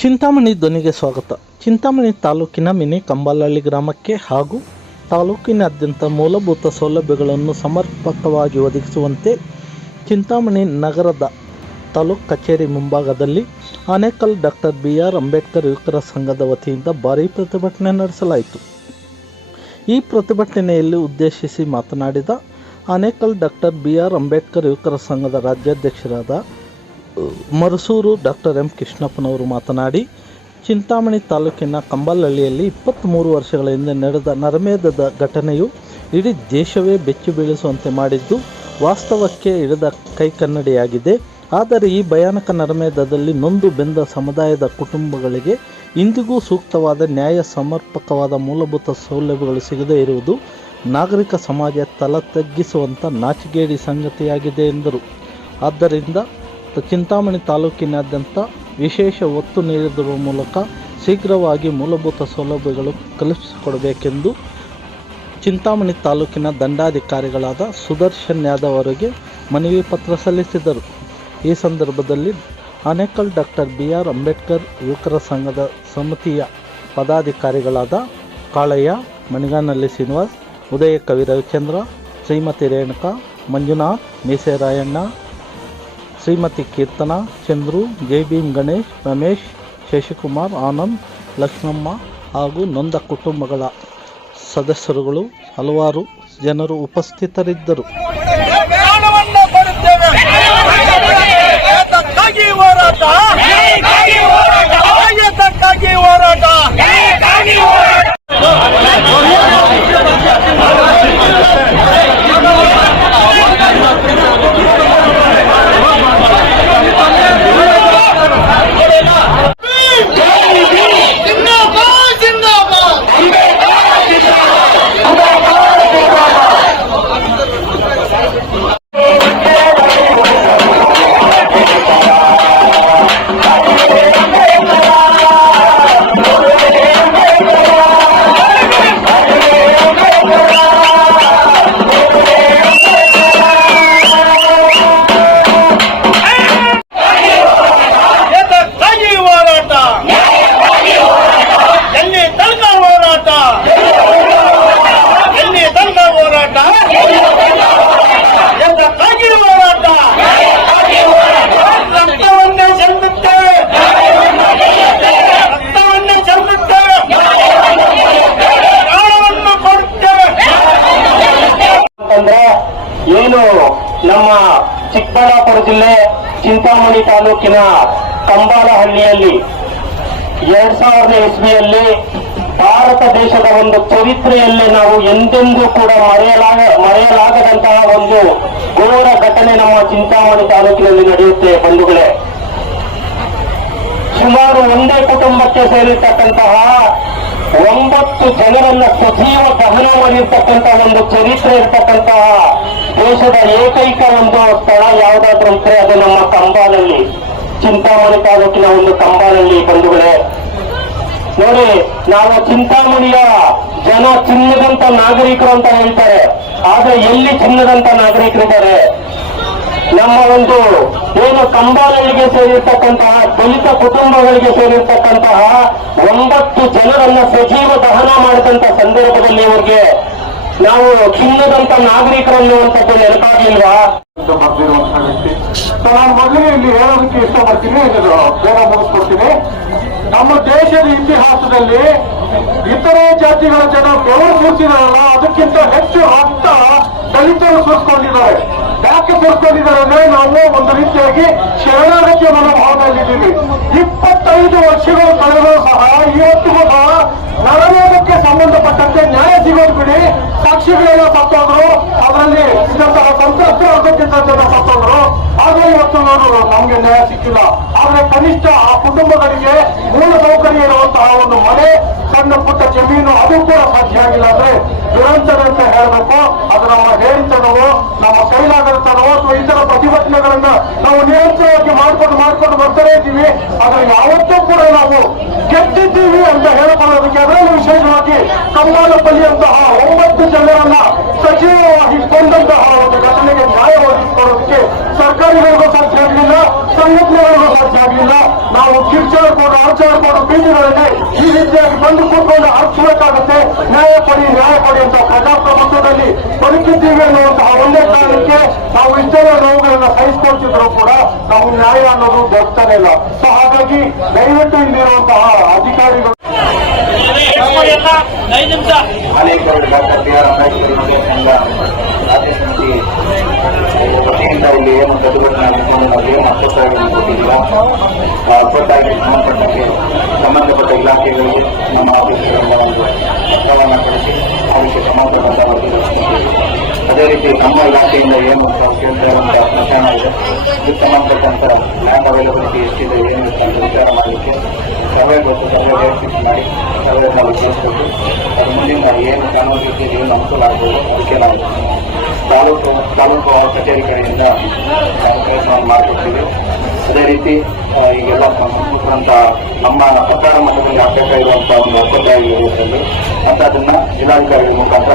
ಚಿಂತಾಮಣಿ ಧ್ವನಿಗೆ ಸ್ವಾಗತ. ಚಿಂತಾಮಣಿ ತಾಲೂಕಿನ ಮಿನಿ ಕಂಬಾಲಹಳ್ಳಿ ಗ್ರಾಮಕ್ಕೆ ಹಾಗೂ ತಾಲೂಕಿನಾದ್ಯಂತ ಮೂಲಭೂತ ಸೌಲಭ್ಯಗಳನ್ನು ಸಮರ್ಪಕವಾಗಿ ಒದಗಿಸುವಂತೆ ಚಿಂತಾಮಣಿ ನಗರದ ತಾಲೂಕು ಕಚೇರಿ ಮುಂಭಾಗದಲ್ಲಿ ಆನೇಕಲ್ ಡಾಕ್ಟರ್ BR ಅಂಬೇಡ್ಕರ್ ಯುವಕರ ಸಂಘದ ವತಿಯಿಂದ ಭಾರೀ ಪ್ರತಿಭಟನೆ ನಡೆಸಲಾಯಿತು. ಈ ಪ್ರತಿಭಟನೆಯಲ್ಲಿ ಉದ್ದೇಶಿಸಿ ಮಾತನಾಡಿದ ಆನೇಕಲ್ ಡಾಕ್ಟರ್ BR ಅಂಬೇಡ್ಕರ್ ಯುವಕರ ಸಂಘದ ರಾಜ್ಯಾಧ್ಯಕ್ಷರಾದ ಮರಸೂರು ಡಾಕ್ಟರ್ M ಕೃಷ್ಣಪ್ಪನವರು ಮಾತನಾಡಿ, ಚಿಂತಾಮಣಿ ತಾಲೂಕಿನ ಕಂಬಾಲಹಳ್ಳಿಯಲ್ಲಿ 23 ವರ್ಷಗಳ ಹಿಂದೆ ನಡೆದ ನರಮೇಧದ ಘಟನೆಯು ಇಡೀ ದೇಶವೇ ಬೆಚ್ಚಿ ಬೀಳಿಸುವಂತೆ ಮಾಡಿದ್ದು ವಾಸ್ತವಕ್ಕೆ ಹಿಡಿದ ಕೈಕನ್ನಡಿಯಾಗಿದೆ. ಆದರೆ ಈ ಭಯಾನಕ ನರಮೇಧದಲ್ಲಿ ನೊಂದು ಬೆಂದ ಸಮುದಾಯದ ಕುಟುಂಬಗಳಿಗೆ ಇಂದಿಗೂ ಸೂಕ್ತವಾದ ನ್ಯಾಯ, ಸಮರ್ಪಕವಾದ ಮೂಲಭೂತ ಸೌಲಭ್ಯಗಳು ಸಿಗದೇ ಇರುವುದು ನಾಗರಿಕ ಸಮಾಜ ತಲೆ ತಗ್ಗಿಸುವಂಥ ನಾಚಿಗೇಡಿ ಸಂಗತಿಯಾಗಿದೆ ಎಂದರು. ಆದ್ದರಿಂದ ಚಿಂತಾಮಣಿ ತಾಲೂಕಿನಾದ್ಯಂತ ವಿಶೇಷ ಒತ್ತು ನೀಡುವ ಮೂಲಕ ಶೀಘ್ರವಾಗಿ ಮೂಲಭೂತ ಸೌಲಭ್ಯಗಳು ಕಲ್ಪಿಸಿಕೊಡಬೇಕೆಂದು ಚಿಂತಾಮಣಿ ತಾಲೂಕಿನ ದಂಡಾಧಿಕಾರಿಗಳಾದ ಸುದರ್ಶನ್ ಯಾದವ್ ಅವರಿಗೆ ಮನವಿ ಪತ್ರ ಸಲ್ಲಿಸಿದರು. ಈ ಸಂದರ್ಭದಲ್ಲಿ ಆನೇಕಲ್ ಡಾಕ್ಟರ್ BR ಅಂಬೇಡ್ಕರ್ ಯುವಕರ ಸಂಘದ ಸಮಿತಿಯ ಪದಾಧಿಕಾರಿಗಳಾದ ಕಾಳಯ್ಯ, ಮಣಿಗಾನಹಳ್ಳಿ ಶ್ರೀನಿವಾಸ್, ಉದಯ ಕವಿ ರವಿಚಂದ್ರ, ಶ್ರೀಮತಿ ರೇಣುಕಾ, ಮಂಜುನಾಥ್, ಮೀಸೆ ರಾಯಣ್ಣ, ಶ್ರೀಮತಿ ಕೀರ್ತನಾ, ಚಂದ್ರು, ಜೈಭೀಮ್ ಗಣೇಶ್, ರಮೇಶ್, ಶಶಿಕುಮಾರ್, ಆನಂದ್, ಲಕ್ಷ್ಮಮ್ಮ ಹಾಗೂ ನೊಂದ ಕುಟುಂಬಗಳ ಸದಸ್ಯರುಗಳು ಹಲವಾರು ಜನರು ಉಪಸ್ಥಿತರಿದ್ದರು. ಏನು ನಮ್ಮ ಚಿಕ್ಕಬಳ್ಳಾಪುರ ಜಿಲ್ಲೆ ಚಿಂತಾಮಣಿ ತಾಲೂಕಿನ ಕಂಬಾಲಹಳ್ಳಿಯಲ್ಲಿ 2000ನೇ ಇಸ್ವಿಯಲ್ಲಿ ಭಾರತ ದೇಶದ ಒಂದು ಚರಿತ್ರೆಯಲ್ಲಿ ನಾವು ಎಂದೆಂದೂ ಕೂಡ ಮರೆಯಲಾಗದಂತಹ ಒಂದು ಘೋರ ಘಟನೆ ನಮ್ಮ ಚಿಂತಾಮಣಿ ತಾಲೂಕಿನಲ್ಲಿ ನಡೆಯುತ್ತೆ ಬಂಧುಗಳೇ. ಸುಮಾರು ಒಂದೇ ಕುಟುಂಬಕ್ಕೆ ಸೇರಿರ್ತಕ್ಕಂತಹ 9 ಜನರನ್ನ ಸಜೀವ ದಹನ ಮಾಡಿರ್ತಕ್ಕಂತಹ ಒಂದು ಚರಿತ್ರೆ ಇರ್ತಕ್ಕಂತಹ ದೇಶದ ಏಕೈಕ ಒಂದು ಸ್ಥಳ ಯಾವುದಾದ್ರೂ ಇದ್ರೆ ಅದು ನಮ್ಮ ಕಂಬಾಲಹಳ್ಳಿ, ಚಿಂತಾಮಣಿ ತಾಲೂಕಿನ ಒಂದು ಕಂಬಾಲಹಳ್ಳಿ ಬಂಧುಗಳೇ. ನೋಡಿ, ನಾವು ಚಿಂತಾಮಣಿಯ ಜನ ಚಿನ್ನದಂತ ನಾಗರಿಕರು ಅಂತ ಹೇಳ್ತಾರೆ, ಆದ್ರೆ ಎಲ್ಲಿ ಚಿನ್ನದಂತ ನಾಗರಿಕರಿದ್ದಾರೆ? ನಮ್ಮ ಒಂದು ಏನು ಕಂಬಾಲಹಳ್ಳಿಗೆ ಸೇರಿರ್ತಕ್ಕಂತಹ ದಲಿತ ಕುಟುಂಬಗಳಿಗೆ ಸೇರಿರ್ತಕ್ಕಂತಹ 9 ಜನರನ್ನ ಸಜೀವ ದಹನ ಮಾಡಿದಂತ ಸಂದರ್ಭದಲ್ಲಿ ಇವರಿಗೆ ನಾವು ಚಿನ್ನದಂತ ನಾಗರಿಕರನ್ನುವಂಥದ್ದು ನೆನಪಾಗಿಲ್ವಾ? ಬರ್ದಿರುವಂತಹ ವ್ಯಕ್ತಿ. ನಾನು ಮೊದಲೇ ಇಲ್ಲಿ ಹೇಳೋದಕ್ಕೆ ಇಷ್ಟಪಡ್ತೀನಿ, ಬೇಗ ಮುಗಿಸ್ಕೊಡ್ತೀನಿ. ನಮ್ಮ ದೇಶದ ಇತಿಹಾಸದಲ್ಲಿ ಇತರೆ ಜಾತಿಗಳ ಜನ ಬೆವರು ಸುರಿಸಿದಾರಲ್ಲ, ಅದಕ್ಕಿಂತ ಹೆಚ್ಚು ರಕ್ತ ದಲಿತರು ಸುರಿಸ್ಕೊಂಡಿದ್ದಾರೆ. ಯಾಕೆ ಸುರಿಸ್ಕೊಂಡಿದ್ದಾರೆ ಅಂದ್ರೆ ನಾವು ಒಂದು ರೀತಿಯಾಗಿ ಶರಣಾಗತಿಯ ಮನೋಭಾವದಲ್ಲಿದ್ದೀವಿ. 25 ವರ್ಷಗಳು ಕಳೆದರೂ ಸಹ ಇವತ್ತಿಗೂ ಸಹ ನರಮೇಧಕ್ಕೆ ಸಂಬಂಧಪಟ್ಟಂತೆ ನ್ಯಾಯ ಸಿಗೋದು ಬಿಡಿ, ಸಾಕ್ಷಿಗಳೆಲ್ಲ ಸತ್ತೋದ್ರು, ಅದರಲ್ಲಿ ಇದ್ದಂತಹ ಸಂತ್ರಸ್ತರು ಅದಕ್ಕಿಂತ ಜನ ಸತ್ತೋದ್ರು. ಆದ್ರೆ ಇವತ್ತು ನಮ್ಗೆ ನ್ಯಾಯ ಸಿಕ್ಕಿಲ್ಲ. ಆದ್ರೆ ಕನಿಷ್ಠ ಆ ಕುಟುಂಬಗಳಿಗೆ ಮೂಲ ಸೌಕರ್ಯ ಇರುವಂತಹ ಒಂದು ಮನೆ, ಸಣ್ಣ ಪುಟ್ಟ ಜಮೀನು, ಅದು ಕೂಡ ಸಾಧ್ಯ ಆಗಿಲ್ಲ. ಅಂದ್ರೆ ದುರಂತರ ಅಂತ ಹೇಳಬೇಕು. ಅದು ನಮ್ಮ ಹೇಳಿತನವೋ, ನಮ್ಮ ಕೈಲಾಗತನವೋ ಅಥವಾ ಇತರ ಪ್ರತಿಭಟನೆಗಳನ್ನ ನಾವು ನಿರಂತರವಾಗಿ ಮಾಡ್ಕೊಂಡು ಬರ್ತಾನೆ ಇದ್ದೀವಿ. ಆದ್ರೆ ಯಾವತ್ತೂ ಕೂಡ ನಾವು ಗೆದ್ದಿದ್ದೀವಿ ಅಂತ ಹೇಳಿಕೊಳ್ಳೋದಕ್ಕೆ ಅದರಲ್ಲಿ ವಿಶೇಷವಾಗಿ ಕಂಬಾಲಹಳ್ಳಿಯಂತಹ 9 ಜನರನ್ನ ಸಜೀವವಾಗಿ ಕೊಂದಂತಹ ಒಂದು ಘಟನೆಗೆ ನ್ಯಾಯ ಒದಗಿಸಿಕೊಳ್ಳೋದಕ್ಕೆ ಸರ್ಕಾರಿಗಳಿಗೂ ಸಾಧ್ಯ ಆಗಲಿಲ್ಲ, ಸಂಘಟನೆಗಳಿಗೂ ಸಾಧ್ಯ ಆಗಲಿಲ್ಲ. ನಾವು ಕಿರ್ಚಾಡ್ಕೊಂಡು ಅರ್ಚಾಡ್ಕೊಂಡು ಬೀದಿಗಳಲ್ಲಿ ಈ ರೀತಿಯಾಗಿ ಬಂದು ಕೂತ್ಕೊಂಡು ಅರ್ಚಬೇಕಾಗುತ್ತೆ. ನ್ಯಾಯ ಕೊಡಿ ಅಂತ ಪ್ರಜಾಪ್ರಭುತ್ವದಲ್ಲಿ ಬದುಕಿದ್ದೀವಿ ಅನ್ನುವಂತಹ ಒಂದೇ ಕಾರಣಕ್ಕೆ ನಾವು ಇಷ್ಟೆಲ್ಲ ನೋವುಗಳನ್ನ ಸಹಿಸಿಕೊಳ್ತಿದ್ರು ಕೂಡ ನಾವು ನ್ಯಾಯ ಅನ್ನೋದು ದೊರಕ್ತಾನೆ ಇಲ್ಲ. ಸೊ ಹಾಗಾಗಿ ದಯವಿಟ್ಟು ಇಲ್ಲಿರುವಂತಹ ಅಧಿಕಾರಿಗಳು ಅನೇಕರು ಡಾಕ್ಟರ್ ಬಿ ಆರ್ ಅಂಬೇಡ್ಕರ್ ರಾಜ್ಯ ಸಮಿತಿ ವತಿಯಿಂದ ಇಲ್ಲಿ ಏನು ಪ್ರತಿಭಟನೆ ನಡೆಸಿಕೊಂಡು ನಾವು ಏನು ಅಸ್ವಸ್ಥಗಳನ್ನು ಕೊಟ್ಟಿಲ್ಲ, ಒಟ್ಟಾಗಿ ಸಂಬಂಧಪಟ್ಟ ಇಲಾಖೆಗಳಿಗೆ ನಮ್ಮ ಆಫೀಸ್ಗಳಿಂದ ಒಂದು ಪತ್ರವನ್ನು ಕಳಿಸಿ ಅದಕ್ಕೆ ಸಂಬಂಧಪಟ್ಟ ಅದೇ ರೀತಿ ನಮ್ಮ ಇಲಾಖೆಯಿಂದ ಏನು ಕೇಳ್ತಾ ಇರುವಂತಹ ಸ್ಮಶಾನ ಇದೆ, ಇದಕ್ಕೆ ಸಂಬಂಧಪಟ್ಟಂತ ಲ್ಯಾಂಡ್ ಅವೈಲಬಿಲಿಟಿ ಎಷ್ಟಿದೆ ಏನು ಅಂತ ವಿಚಾರ ಮಾಡಲಿಕ್ಕೆ ಸರ್ವೆ ಫಿಕ್ಸ್ ಮಾಡಿ ಸರ್ವೆ ನಾವು ತಿಳಿಸ್ಬೇಕು. ಅದು ಮುಂದಿನ ಏನು ಕಾನೂನಿಗೆ ಏನು ಅನುಕೂಲ ಆಗ್ಬೋದು ಅದಕ್ಕೆ ನಾವು ತಾಲೂಕು ಕಚೇರಿ ಕಡೆಯಿಂದ ಪ್ರಯತ್ನವನ್ನು ಮಾಡ್ತಿರ್ತೀವಿ. ಅದೇ ರೀತಿ ಈಗೆಲ್ಲ ಮುಖಾಂತ ನಮ್ಮ ಸರ್ಕಾರ ಮಟ್ಟದಲ್ಲಿ ಆಗ್ಬೇಕಾಗಿರುವಂತಹ ಒಂದು ಒಪ್ಪಂದ ಇರುವುದರಲ್ಲಿ ಮತ್ತು ಅದನ್ನ ಜಿಲ್ಲಾಧಿಕಾರಿಗಳ ಮುಖಾಂತರ